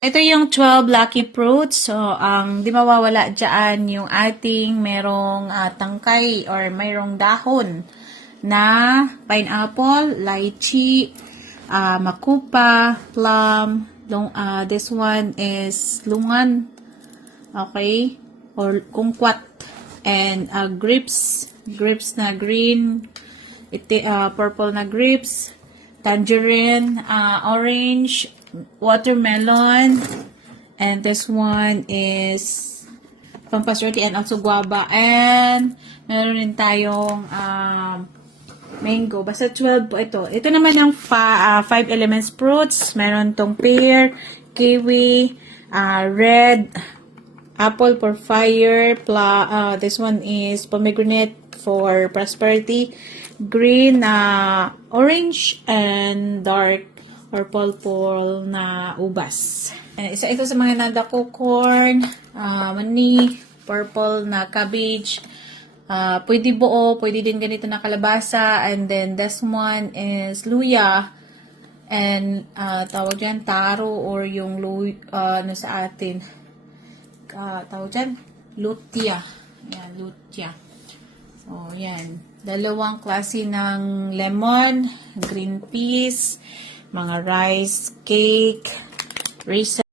Ito yung 12 lucky fruits. So, ang di mawawala dyan yung ating merong tangkay or mayroong dahon na pineapple, lychee, makupa, plum, this one is lungan, okay, or kumquat, and grapes na green, purple na grapes, tangerine, orange, watermelon, and this one is pampaswerte, and also guava, and meron din tayong mango. Basta 12 po ito. Ito naman yung 5 elements fruits. Meron tong pear, kiwi, red, apple for fire, this one is pomegranate for prosperity, green, orange, and dark or purple na ubas. Isa ito sa mga nadako, corn, mani, purple na cabbage, pwede buo, pwede din ganito na kalabasa, and then this one is luya, and tawag dyan taro, or yung ano sa atin, tawag dyan lutia. Yan, lutia. So, yan. Dalawang klase ng lemon, green peas, mga rice cake, raisin,